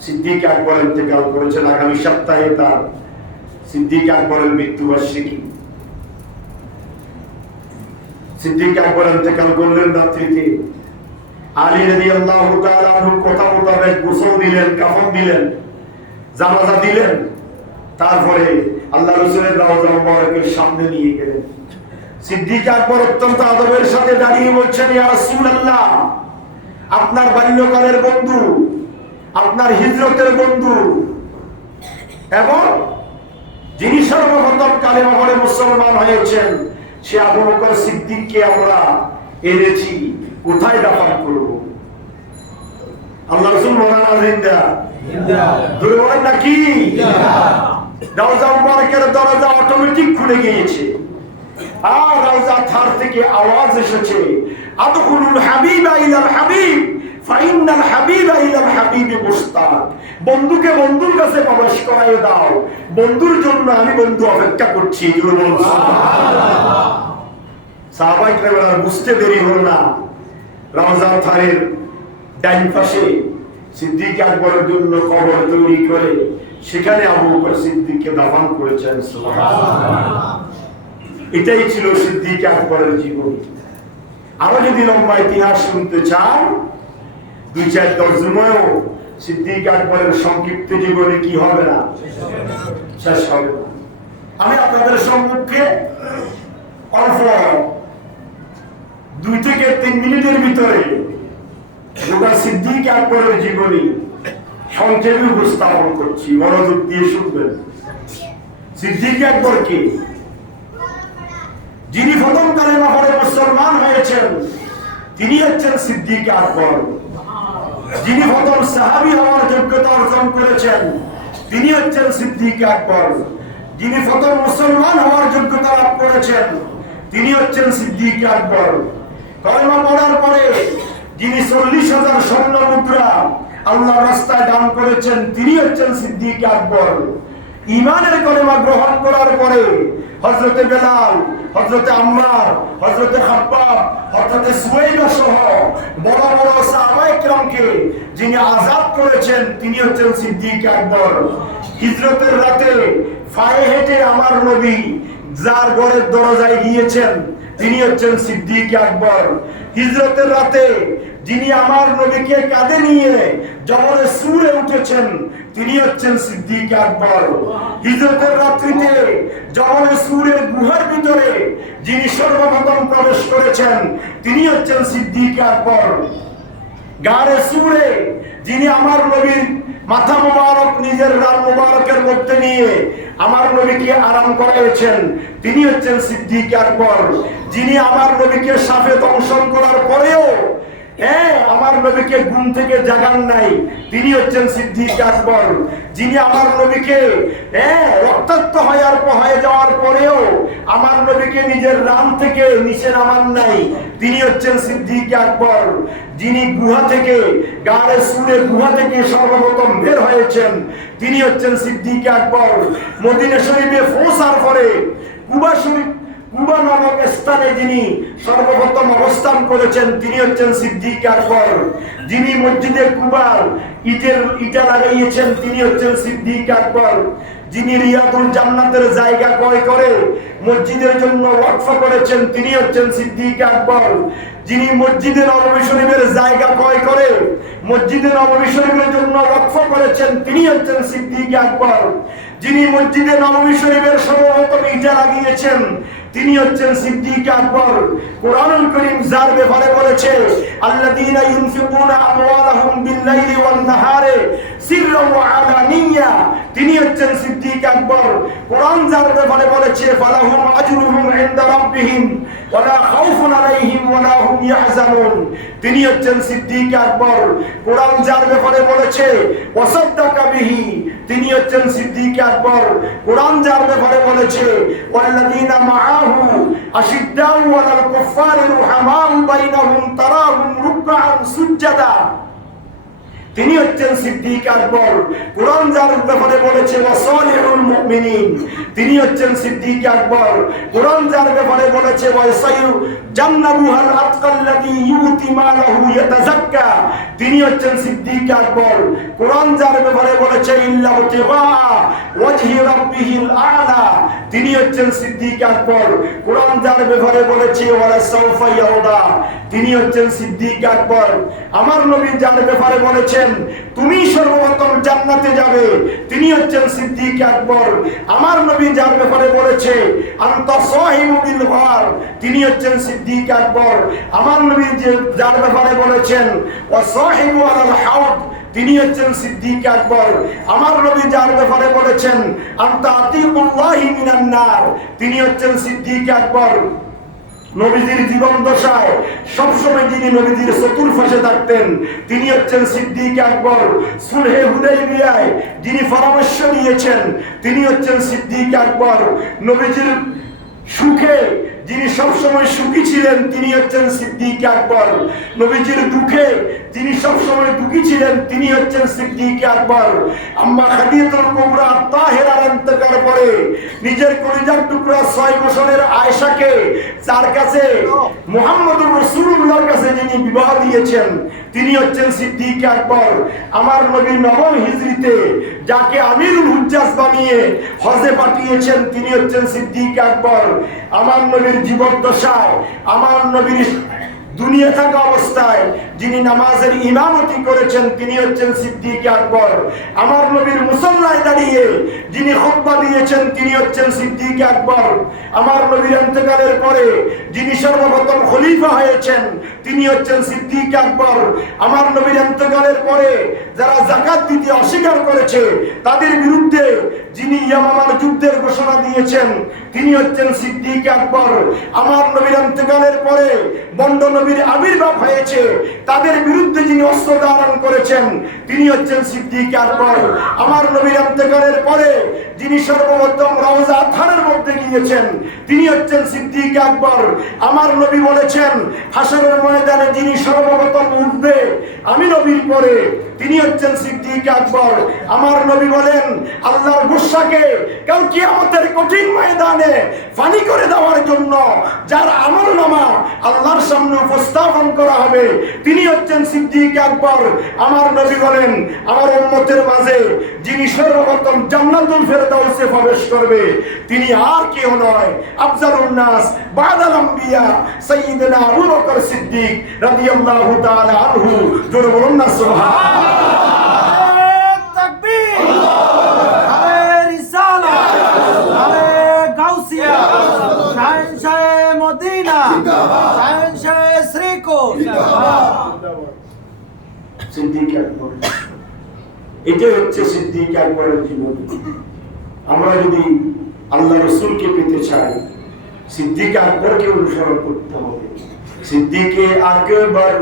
সিদ্দিক আকবর ইন্তেকাল করেছেন। আগামী সপ্তাহে তার সিদ্দিক আকবরের মৃত্যুবার্ষিকী। সিদ্দিক আকবর ইন্তেকাল করলেন রাত্রিতে। আলী রাদিয়াল্লাহু তাআলা আনহু কথা মোতাবেক গোসল দিলেন, কাফন দিলেন, জানাজা দিলেন। তারপরে আল্লাহ রাসূলের রওজা মুবারকের সামনে নিয়ে গেলেন। সিদ্দিক আকবর অত্যন্ত আদবের সাথে দাঁড়িয়ে বলছেন, ইয়া রাসূলুল্লাহ, আপনার বাল্যকালের বন্ধু, আপনার হিজরতের বন্ধু এবং যিনি সর্বপ্রথম কালেমা পড়ে মুসলমান হয়েছেন সে আবু বকর সিদ্দিককে আমরা এনেছি, কোথায় দাফন করব? আল্লাহ রাসূল বলেন, জিন্দা ধরে বলেন নাকি? রওজা মুবারকের দরজা অটোমেটিক খুলে গিয়েছে। আর রওজা থার থেকে আওয়াজ এসেছে, আদখুলুল হাবিবা ইলাল হাবিব ফাইনাল হাবিবা ইলাল হাবিবি মুশতাক। বন্ধুকে বন্ধুর কাছে প্রবেশ করায় দাও, বন্ধুর জন্য আমি বন্ধু অপেক্ষা করছি। সুবহানাল্লাহ। সাহাবায়ে কেরাম বুঝতে দেরি হলো না। রওজা থারের ডান পাশে সিদ্দিক আকবরের জন্য কবর তৈরি করে সেখানে আবু বকর সিদ্দিককে দাফন করেছেন। সুবহানাল্লাহ। এটাই ছিল সিদ্দিক আকবরের জীবন। আরো যদি লম্বা ইতিহাস শুনতে চান, 2-4 জুমায়ও সিদ্দিক আকবরের সংক্ষিপ্ত জীবনে কি হবে না, শেষ হবে না। আমি আপনাদের সম্মুখে অল্প 2 থেকে 3 মিনিটের ভিতরে গোটা সিদ্দিক আকবরের জীবনী সংক্ষেপে উপস্থাপন করছি, মনোযোগ দিয়ে শুনবেন। সিদ্দিক আকবর কি? যিনি প্রথম কালেমা পড়ে মুসলমান হয়েছেন তিনি হচ্ছেন সিদ্দিক আকবর। যিনি প্রথম সাহাবী হওয়ার যোগ্যতা অর্জন করেছেন তিনি হচ্ছেন সিদ্দিক আকবর। যিনি প্রথম মুসলমান হওয়ার যোগ্যতা লাভ করেছেন তিনি হচ্ছেন সিদ্দিক আকবর। কালেমা পড়ার পরে যিনি 40,000 স্বর্ণ মুদ্রা আল্লাহর রাস্তায় দান করেছেন তিনি হচ্ছেন সিদ্দিক আকবর। ঈমানের কালেমা গ্রহণ করার পরে হযরতে বেলাল, হযরতে আম্মার, হযরতে খাব্বাব, হযরতে সুহাইবা সহ বড় বড় সাহাবায়ে কেরামকে যিনি আযাদ করেছেন তিনি হচ্ছেন সিদ্দিক আকবর। হিজরতের রাতে পায়ে হেঁটে আমার নবী যার ঘরের দরজায় গিয়েছেন তিনি হচ্ছেন সিদ্দিক আকবর। হিজরতের রাতে যিনি আমার নবীকে কাঁধে নিয়ে জবরে সুরে উঠেছেন তিনি হচ্ছেন সিদ্দিক আকবর। হিজরতের রাত্রিতে জবরে সুরের গুহার ভিতরে যিনি সর্বপ্রথম প্রবেশ করেছেন তিনি হচ্ছেন সিদ্দিক আকবর। গারে সুরে যিনি আমার নবীর মাথা মুবারক নিজের রান মুবারকের মধ্যে নিয়ে আমার নবীকে আরাম করাইছেন তিনি হচ্ছেন সিদ্দিক আকবর। যিনি আমার নবীকে সাফে দংশন করার পরেও আমার নবীকে ঘুম থেকে জাগান নাই তিনি হচ্ছেন সিদ্দিক আকবর। যিনি আমার নবীকে রক্তাক্ত হয়ে যাওয়ার পরেও আমার নবীকে নিজের রান থেকে নিচে নামান নাই তিনি হচ্ছেন সিদ্দিক আকবর। যিনি গুহা থেকে গারে সুরে গুহা থেকে সর্বপ্রথম বের হয়েছেন তিনি হচ্ছেন সিদ্দিক আকবর। মদিনা শরীফে পৌঁছার পরে কুবা নামক স্থানে যিনি সর্বপ্রথম অবস্থান করেছেন তিনি হচ্ছেন সিদ্দিক আকবর। যিনি মসজিদে কুবার ইটা লাগাইয়েছেন তিনি হচ্ছেন সিদ্দিক আকবর। যিনি রিয়াদুল জান্নাতের জায়গা ক্রয় করে মসজিদের জন্য ওয়াকফ করেছেন তিনি হচ্ছেন সিদ্দিক আকবর। যিনি মসজিদে নববী শরীফের জায়গা ক্রয় করে মসজিদে নববী শরীফের জন্য ওয়াকফ করেছেন তিনি হচ্ছেন সিদ্দিক আকবর। যিনি মসজিদে নববী শরীফের সর্বপ্রথম ইটা লাগিয়েছেন তিনি হচ্ছেন সিদ্দিক আকবর। কোরআনুল কারীম যার ব্যাপারে বলেছে আল্লাযীনা ইউনফিকুনা আমওয়ালাহুম বিল-লাইলি ওয়ান-নাহারে সিররান ওয়া আলানিয়া তিনি হচ্ছেন সিদ্দিক আকবর। কোরআন যার ব্যাপারে বলেছে ফালাহুম আজরুহুম ইনদা রাব্বিহিম ওয়ালা খাউফুন আলাইহিম ওয়ালা হুম ইয়াহজানুন তিনি হচ্ছেন সিদ্দিক আকবর। কোরআন যার ব্যাপারে বলেছে ওয়াসাদ্দাকা বিহি তিনি হচ্ছেন সিদ্দিক আকবর। কোরআন যার ব্যাপারে বলেছে ওয়াল্লাযীনা মাআহু আশিদ্দাউ আলাল কুফফারি রুহামাউ বাইনাহুম তারাহুম রুকআন সুজদা তিনি হচ্ছেন সিদ্দিক আকবর। কোরআন যার ব্যাপারে বলেছে ওয়াসালিহুল মুমিনিন, তিনি হচ্ছেন সিদ্দিক আকবর। কোরআন যার ব্যাপারে বলেছে ওয়াসাইয়ু জান্নাবুহাল আতকাল্লাযী ইউতি মালাহু ইয়াতাযাক্কা, তিনি হচ্ছেন সিদ্দিক আকবর। কোরআন যার ব্যাপারে বলেছে ইল্লা ইবতিগা ওয়াজহি রাব্বিহিল আ'লা, তিনি হচ্ছেন সিদ্দিক আকবর। কোরআন যার ব্যাপারে বলেছে ওয়ালা সাউফা ইয়ারদা, তিনি হচ্ছেন সিদ্দিক আকবর। আমার নবী যার ব্যাপারে বলেছেন তুমি সর্বপ্রথম জান্নাতে যাবে, তিনি হচ্ছেন সিদ্দিক আকবর। আমার নবী যার ব্যাপারে বলেছে আনতা সাহিবু বিল গার, তিনি হচ্ছেন সিদ্দিক আকবর। আমার নবী যার ব্যাপারে বলেছেন ওয়া সাহিবু আলাল হাউদ, তিনি হচ্ছেন সিদ্দিক আকবর। আমার নবী যার ব্যাপারে বলেছেন আনতা আতিকুল্লাহি মিনান নার, তিনি হচ্ছেন সিদ্দিক আকবর। নবীজির জীবন দশায় সবসময় যিনি নবীজির চতুর্পাশে থাকতেন, তিনি হচ্ছেন সিদ্দিক আকবর। সুলহে হুদাইবিয়ায় যিনি পরামর্শ দিয়েছেন, তিনি হচ্ছেন সিদ্দিক আকবর। নবীজির সুখে যিনি সবসময় সুখী ছিলেন, তিনি হচ্ছেন সিদ্দিক আকবর। নবীজির দুঃখে যিনি সবসময় দুঃখী ছিলেন, তিনি হচ্ছেন সিদ্দিক আকবর। আম্মা খাদিজাতুল কুবরা তাহেরার ইন্তেকালের পরে নিজের কলিজার টুকরা 6 বছরের আয়েশাকে, যার কাছে মুহাম্মদুর রাসূলুল্লাহর কাছে যিনি বিবাহ দিয়েছেন, তিনি হচ্ছেন সিদ্দিক আকবর। আমার নবী নবম হিজরিতে যাকে আমিরুল হুজ্জাজ বানিয়ে হজে পাঠিয়েছেন, তিনি হচ্ছেন সিদ্দিক আকবর। আমার নবীর জীবদ্দশায়, আমার নবীর দুনিয়া থাকা অবস্থায় যিনি নামাজের ইমামতি করেছেন, তিনি হচ্ছেন সিদ্দিক আকবর। আমার নবীর মুসল্লায় দাঁড়িয়ে যিনি খুতবা দিয়েছেন, তিনি হচ্ছেন সিদ্দিক আকবর। আমার নবীর ইন্তেকালের পরে যিনি সর্বপ্রথম খলিফা হয়েছেন, তিনি হচ্ছেন সিদ্দিক আকবর। আমার নবীর ইন্তেকালের পরে যারা যাকাত দিতে অস্বীকার করেছে, তাদের বিরুদ্ধে যিনি ইয়ামামার যুদ্ধের ঘোষণা দিয়েছেন, তিনি হচ্ছেন সিদ্দিক আকবর। আমার নবীর ইন্তেকালের পরে বন্ড নবীর আবির্ভাব হয়েছে, তাদের বিরুদ্ধে যিনি অস্ত্র ধারণ করেছেন, তিনি হচ্ছেন সিদ্দিক আকবর। আমার নবীর ইন্তেকালের পরে যিনি সর্বপ্রথম রওজা থানের মধ্যে গিয়েছেন, তিনি হচ্ছেন সিদ্দিক আকবর। আমার নবী বলেছেন হাসরের ময়দানে যিনি সর্বপ্রথম উঠবে আমি নবীর পরে, তিনি হচ্ছেন সিদ্দিক আকবর। আমার নবী বলেন আল্লাহর গুসাকে কাল কিয়ামতের কঠিন ময়দানে ফানি করে দেওয়ার জন্য যার আমলনামা আল্লাহর সামনে উপস্থাপন করা হবে, তিনি হচ্ছেন সিদ্দিক আকবর। আমার নবী বলেন আমার উম্মতের মাঝে যিনি সর্বপ্রথম জান্নাতুল ফেরদাউসে প্রবেশ করবে, তিনি আর কেউ নয়, আফজালুন নাস বাদাল আম্বিয়া সাইয়্যিদুনা আবু বকর সিদ্দিক রাদিয়াল্লাহু তাআলা আনহু। জোরে বলুন না সুবহানাল্লাহ। তাকবীর, আরে রিসালাত, আরে গাউসিয়া, শাহেনশাহ মদিনা, শাহেনশাহ শ্রীকোট। সিদ্দিক আকবর, এটাই হচ্ছে সিদ্দিক আকবরের জীবন। আমরা যদি আল্লাহ রাসূলকে পেতে চাই, সিদ্দিক আকবরকে অনুসরণ করতে হবে। সিদ্দিকে আকবর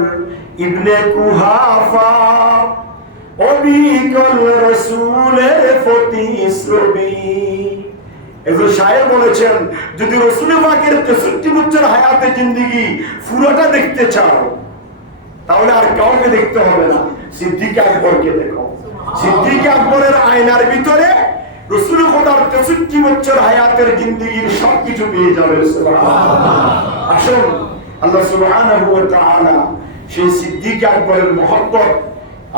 ইবনে কুহাফা অবিকল রাসূলের ফতিসবি। একজন শায়ের বলেছেন যদি রাসূল পাকের 63 বছর হায়াতে জিন্দেগি পুরোটা দেখতে চাও, তাহলে আর কাউকে দেখতে হবে না, সিদ্দিক আকবরকে দেখো। সিদ্দিক আকবরের আয়নার ভিতরে রাসূল খোদার 63 বছর হায়াতের জিন্দেগির সবকিছু পেয়ে যাবে। সুবহানাল্লাহ। আসুন আল্লাহ সুবহানাহু ওয়া তাআলা সেই সিদ্দিক আকবরের মহব্বত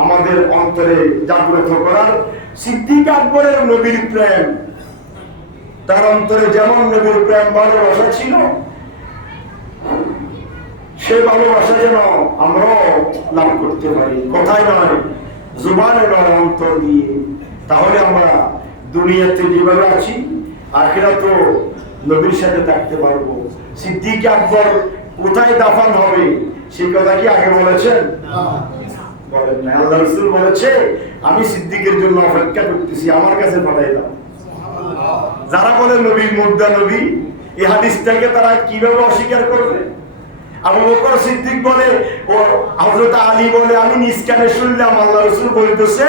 আমাদের অন্তরে জাগ্রত করার। সিদ্দিক আকবরের নবীর প্রেম, তার অন্তরে যেমন নবীর প্রেম ভালোবাসা ছিল, সে ভালোবাসা যেন আমরাও লাভ করতে পারি, কথায় নয়, জুবানে নয়, অন্তর দিয়ে। তাহলে আমরা দুনিয়াতে যেভাবে আছি আখিরাতেও নবীর সাথে থাকতে পারবো। সিদ্দিক আকবর কোথায় দাফন হবে সেই কথা কি আগে বলেছেন? বলেন না। আল্লাহ রাসূল বলেছে আমি সিদ্দিকের জন্য অপেক্ষা করতেছি, আমার কাছে পাঠাই দাও। যারা বলে নবী মুর্দা নবী, এই হাদিসটাকে তারা কিভাবে অস্বীকার করবে? আবু বকর সিদ্দিক বলে, ও হযরত আলী বলে আমি নিজ কানে শুনলাম আল্লাহ রাসূল বলতেছে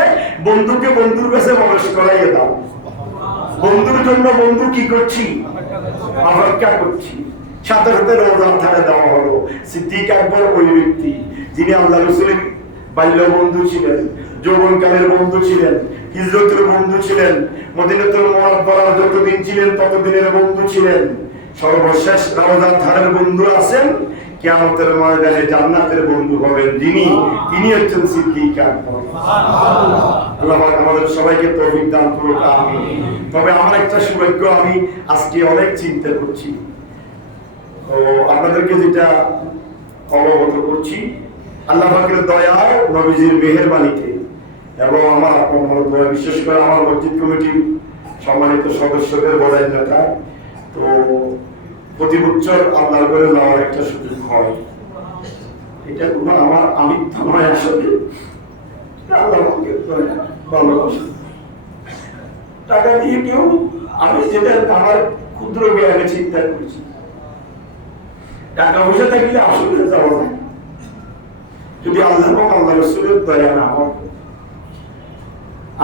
বন্ধুকে বন্ধুর কাছে প্রবেশ করাইয়ে দাও। বন্ধুর জন্য বন্ধু কি করছি? অপেক্ষা করছি। সাথে সাথে রওজা থানে দেওয়া হলো। সিদ্দিক আকবর ওই ব্যক্তি যিনি আল্লাহ রাসূলের বাল্য বন্ধু ছিলেন, যৌবনকালের বন্ধু ছিলেন, হিজরতের বন্ধু ছিলেন, মদিনাতুল মুনাওয়ারার যতদিন ছিলেন ততদিনের বন্ধু ছিলেন, সর্বশেষ রওজার ধারের বন্ধু আছেন, কিয়ামতের ময়দানে জান্নাতের বন্ধু হবেন যিনি, তিনি হচ্ছেন সিদ্দিক আকবর। আল্লাহ পাক আমাদের সবাইকে তৌফিক দান করুক, আমিন। তবে আমার একটা সৌভাগ্য, আমি আজকে অনেক চিন্তা করছি, তো আপনাদেরকে যেটা অবগত করছি, আল্লাহ পাকের দয়ায়, নবীজির মেহেরবানিতে এবং আমার আপনার দয়া, বিশেষ করে আমার মসজিদ কমিটির সম্মানিত সদস্যদের বদান্যতা, তো প্রতি বছর আল্লাহর ঘরে যাওয়ার একটা সুযোগ হয়। এটা কোনো আমার আমিত্ব নয়, আসলে আল্লাহ পাকের দয়া, ভালোবাসা। টাকা দিয়ে কেউ, আমি যেটা আমার ক্ষুদ্র জ্ঞানে চিন্তা করছি, টাকা পয়সা থাকলে আসলে যাওয়া যায় যদি আল্লাহ এবং আল্লাহ রাসূলের দয়া না হয়।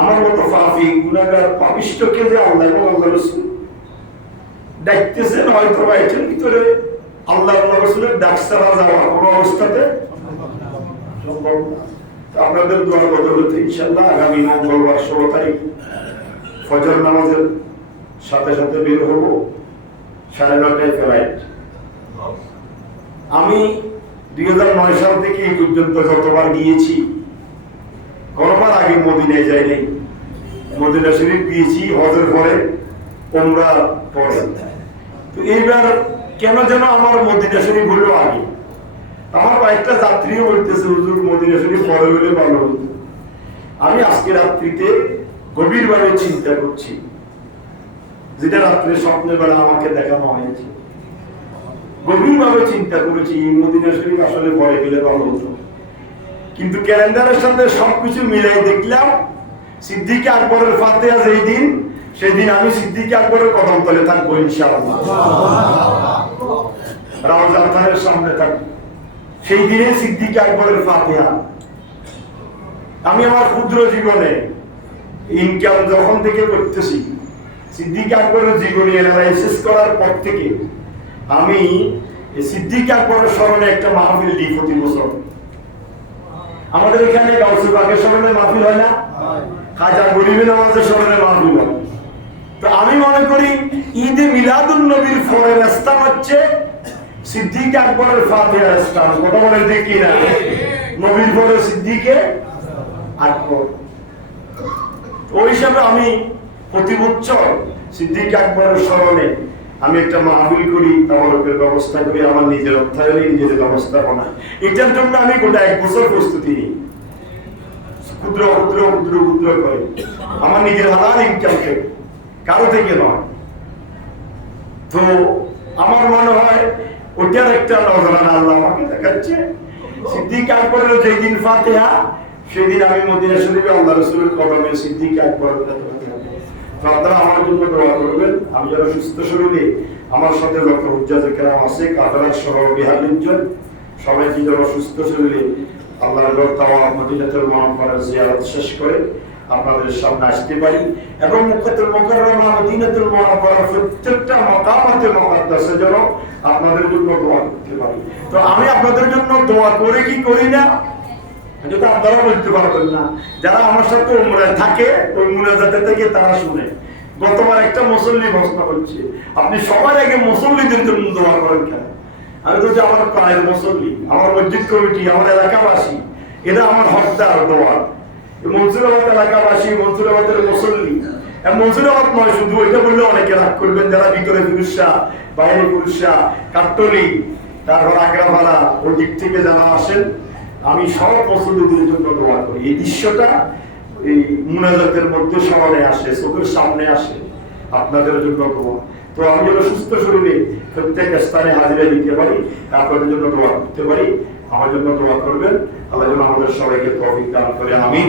আমার মতো পাপী গুনাহগার পাপিষ্ঠকে যে আল্লাহ এবং আল্লাহ রাসূল ডাকতেছেন, হয়তো বা এটার ভিতরে আল্লাহ এবং রাসূলের ডাক ছাড়া যাওয়া কোনো অবস্থাতে সম্ভব না। আপনাদের দোয়া বদৌলতে ইনশাআল্লাহ আগামী মঙ্গলবার 16 তারিখ ফজর নামাজের সাথে সাথে বের হব, 9:30টায় ফ্লাইট। আমি 2009 সাল থেকে এই পর্যন্ত যতবার গিয়েছি, কোনোবার আগে মদিনায় যাই নাই। মদিনা শরীফ গিয়েছি হজের পরে, ওমরা পরে। তো এইবার কেন যেন আমার মদিনা শরীফ হলো আগে। আমার কয়েকটা যাত্রীও বলতেছে, হুজুর মদিনা শরীফ পরে হলে ভালো হতো। আমি আজকে রাত্রিতে গভীরভাবে চিন্তা করছি, যেটা রাত্রে স্বপ্নের বেলা আমাকে দেখানো হয়েছে। গভীরভাবে চিন্তা করেছি মদিনা শরীফ আসলে পরে গেলে ভালো হতো, কিন্তু ক্যালেন্ডারের সাথে সবকিছু মিলাই দেখলাম সিদ্দিক আকবরের ফাতিহা যেই দিন, সেই দিন আমি সিদ্দিক আকবরের কদম তলে থাকবো ইনশাআল্লাহ, রওজা ধারের সামনে থাকবো। সেই দিনে সিদ্দিক আকবরের ফাতিহা। আমি আমার ক্ষুদ্র জীবনে ইনকাম যখন থেকে করতেছি, সিদ্দিক আকবরের জীবনী অ্যানালাইসিস করার পর থেকে আমি সিদ্দিক আকবরের স্মরণে একটা মাহফিল দিই প্রতি বছর। আমাদের এখানে গাউসে পাকের স্মরণে মাহফিল হয় না, খাজা গরিবের নামাজের স্মরণে মাহফিল হয়। তো আমি মনে করি ঈদে মিলাদুন নবীর পরের স্থান হচ্ছে সিদ্দিক আকবরের ফাতিহার স্থান। কথা বলে দেখি না, নবীর পরে সিদ্দিকে আকবর। ওই হিসাবে আমি প্রতি বছর সিদ্দিক আকবরের স্মরণে আমি একটা মাহফিল করি, তাওয়ারুকের ব্যবস্থা করি, আমার নিজের অর্থায়নে নিজের ব্যবস্থাপনা। এটার জন্য আমি গোটা 1 বছর প্রস্তুতি নিই, ক্ষুদ্র ক্ষুদ্র ক্ষুদ্র ক্ষুদ্র করে আমার নিজের হালাল ইনকাম থেকে, কারো থেকে নয়। তো আমার মনে হয় ওটার একটা নজরানা আল্লাহ আমাকে দেখাচ্ছে। সিদ্দিক আকবরের যেদিন ফাতিহা, সেদিন আমি মদিনা শরীফে আল্লাহ রাসূলের কদমে সিদ্দিক আকবরের আপনারা আমার জন্য দোয়া করবেন। আমি যারা সুস্থ শরীরে, আমার সাথে যত হুজ্জাজ কেরাম আছে, কাফেলার সহ বিহারীজন, সবাইকে যারা সুস্থ শরীরে আল্লাহর ঘর তাওয়াফ মদিনাতুল মুনাওয়ারার জিয়ারত শেষ করে আপনাদের সামনে আসতে পারি এবং মক্কাতুল মুকাররমা মদিনাতুল মুনাওয়ারার প্রত্যেকটা মাকামাতে মুকাদ্দাসে যেন আপনাদের জন্য দোয়া করতে পারি। তো আমি আপনাদের জন্য দোয়া করে কি করি না, যেটা আপনারা বলতে পারবেন না। যারা আমার সাথে উমরায় থাকে, ওই মুনাজাতে থেকে তারা শুনে। গতবার একটা মুসল্লি প্রশ্ন করছে, আপনি সবার আগে মুসল্লিদের জন্য দোয়া করেন কেন? আমি তো যে আমার প্রায়ের মুসল্লি, আমার মসজিদ কমিটি, আমার এলাকাবাসী, এরা আমার হকদার দোয়া। মনসুরাবাদ এলাকাবাসী, মনসুরাবাদের মুসল্লি, মনসুরাবাদ নয় শুধু, এটা বললে অনেকে রাগ করবেন, যারা ভিতরে পুরুষরা, বাইরে পুরুষরা, কাট্টলি, তারপর আগ্রাভাড়া, ওই দিক থেকে যারা আসেন, আমি সব মুসল্লিদের জন্য দোয়া করি। এই দৃশ্যটা এই মুনাজাতের মধ্যে স্মরণে আসে, চোখের সামনে আসে, আপনাদের জন্য দোয়া। তো আমি যেন সুস্থ শরীরে প্রত্যেক স্থানে হাজিরা দিতে পারি, আপনাদের জন্য দোয়া করতে পারি, আমার জন্য দোয়া করবেন। আল্লাহ যেন আমাদের সবাইকে তৌফিক দান করে, আমিন।